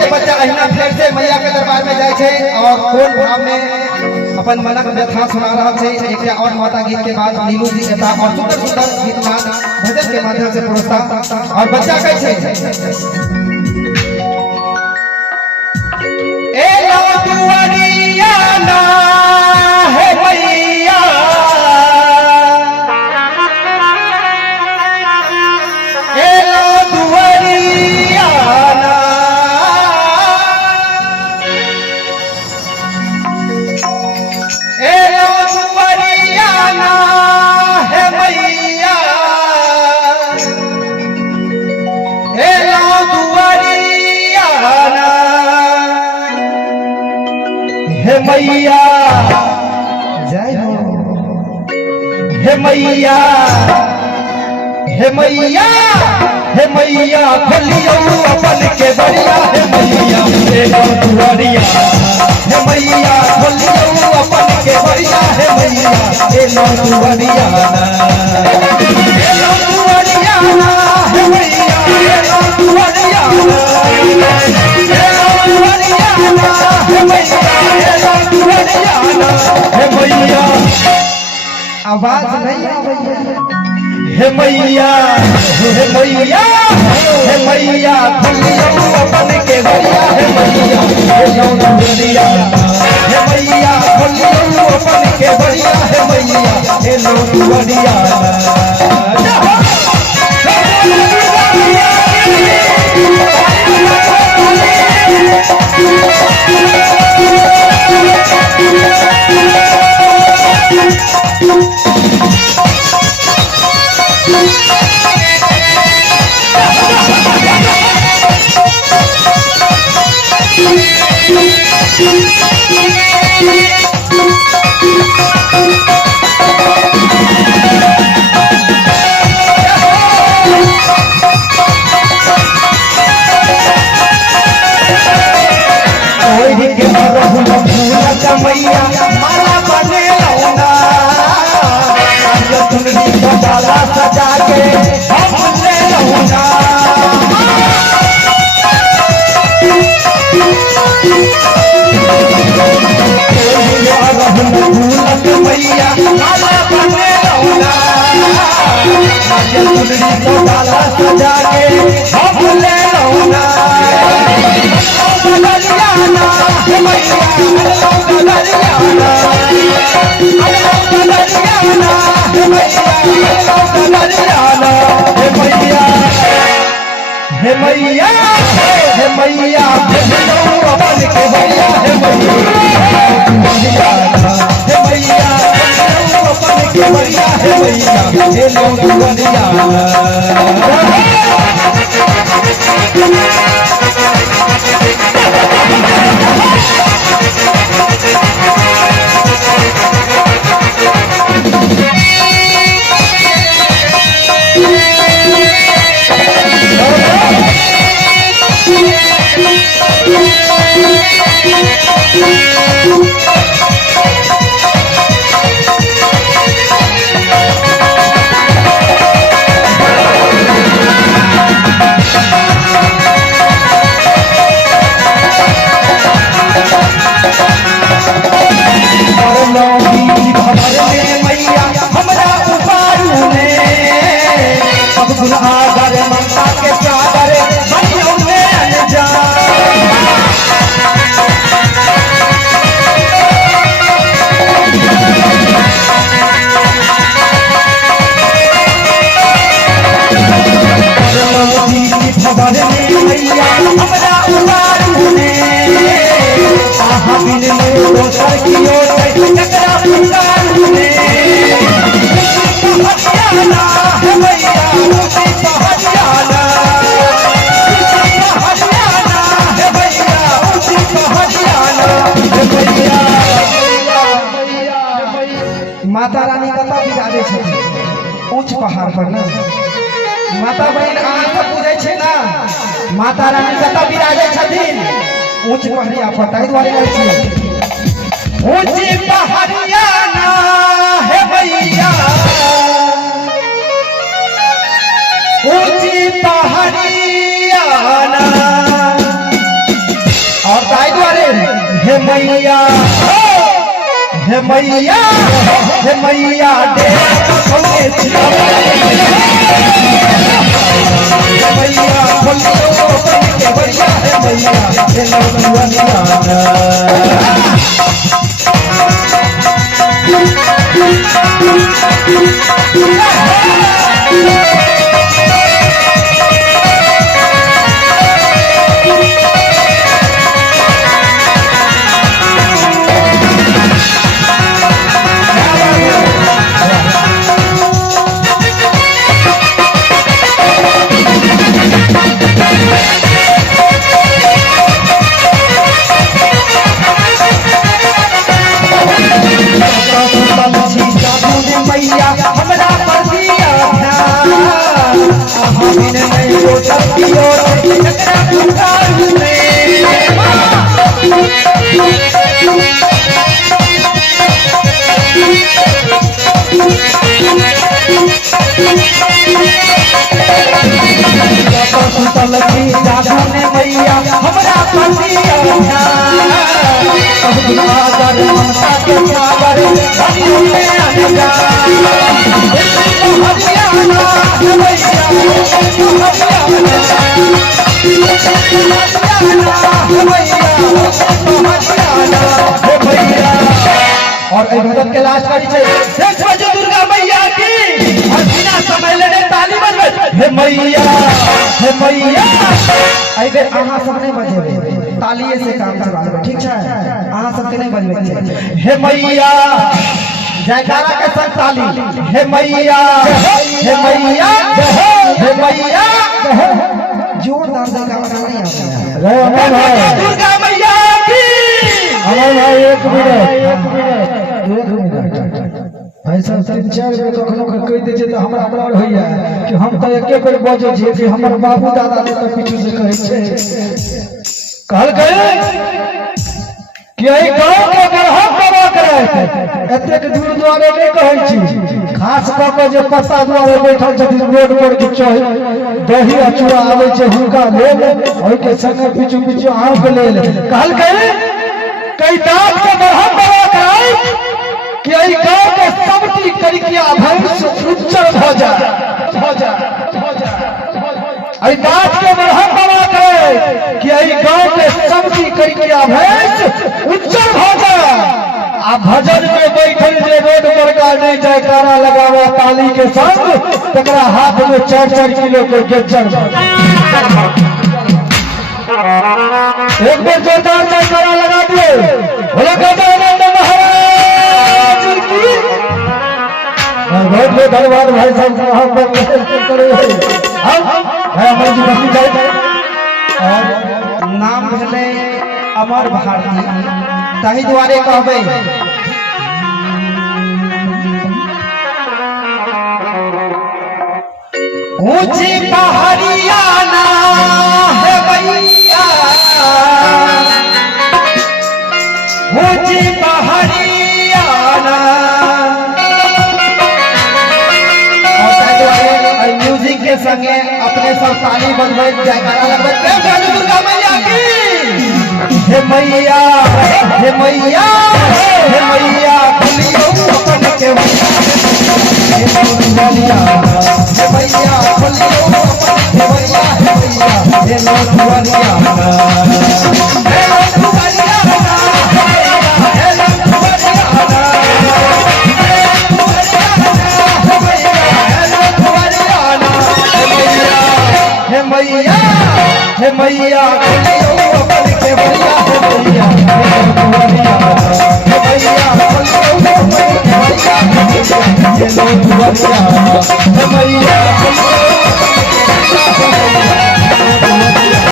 के बच्चा अहिना फेर से मैया के दरबार में जाए छे और कोन भाव में अपन मनक व्यथा सुना रहा छे। एक और माता गीत के बाद नीलू जी एता और सुंदर सुंदर गीत गान भजन के माध्यम से परोसता और बच्चा कहे छे ए लो दुआरिया ना है मैया ए लो दुआरिया ना ए लो दुआरिया ना है मैया ए लो दुआरिया ना हे मैया जय हो हे मैया हे मैया हे मैया खोलियो अपन के बरिया हे मैया हे दुआरिया हे मैया खोलियो अपन के बरिया हे मैया हे दुआरिया हे दुआरिया हे मैया हे दुआरिया हे मैया आवाज नहीं हे मैया हे मैया हे मैया खोलियो अपन के बरिया हे मैया हे दुआरिया हे मैया खोलियो अपन के बरिया हे मैया हे दुआरिया मैया माला बने लौना चुनरी को डाला सजा के हम ले लौना मैया माला बने लौना चुनरी को डाला सजा के हम ले लौना हे मैया हे मैया अपन के भैया हे मैया हे मैया अपन के भैया हे मैया हे दुआरिया माता रानी कता विराजे छथिन ऊंच पहाड़ पर ना माता बहन अहाँ सब बुझै छै ना माता रानी कता विराजे छथिन ऊंच पहाड़िया पर ताहि दुआरे कहै छै ऊंच पहाड़िया ना हे भैया ऊंच पहाड़िया ना हे मैया दे खोले मैया खोलो के भैया हे मैया हे नौनिया मैया हमरा पर दिया ध्यान हमिन नहीं हो चलियो जकरा पुकार में सुतल की जादू ने मैया हमरा पर दिया ध्यान सब दुआगर ममता के सागर बनियो में अनजान और भगत के लाश करी छे दुर्गा मैया की और बिना समय लेने ताली बजबे हे मैया आई बेर अहाँ सब नहीं बजेबे तालिए से काम चलाबे ठीक है अहाँ सब के नहीं बजबे हे मैया जयकारा के संग ताली हे मैया जोरदार जयकारा नहीं आता दुर्गा मैया की अमर भाई एक मिनट भाई सब 3-4 बेर कखनो कह दे छै त हमरा बराबर होइया कि हम त एके बेर बजै छी कि हमर बाबू दादा ने त पीछू से कहै छै कहल गए कि एहि गांव के ग्रहण करबा करे एतेक दूर द्वारे नहीं कहै छी खास क के जे पत्ता द्वारे बैठल छथिन रोड पर के चढ़ दही अचूरा आबै छै हुनका लेल ओहि के संगे पीछू आँव के लेल कहल गए कई दांत के ग्रहण करबा करे कि एहि गांव के सबटी करिकिया भविष्य उज्जवल भ जाए एहि दांत के ग्रहण करबा करे कि एहि गांव के सबटी करिकिया भविष्य उज्जवल भ जाए आ भजन में बैठल जे रोड पर का नहीं जयकारा लगावा ताली के संग तकरा हाथ में 4-4 किलो के गेजर एक बार जोरदार जयकारा लगा दिए बोले गजानन महाराज की बहुत बहुत धन्यवाद भाई साहब वहां पर करे हम भाई अमर जी बस्ती जाए और नाम भेले अमर भारती ताहि द्वारे कहबे ऊंची पहाड़िया ना है भैया ऊंची पहाड़िया ना और म्यूजिक के संगे अपने सब ताली बजबे जयकारा लगबे दुर्गा मैया की हे मैया खुलियो अपन के मैया हे मैया खुलियो अपन के मैया हे नौनिया हे मैया खुलियो अपन के मैया हे मैया खुलियो अपन के मैया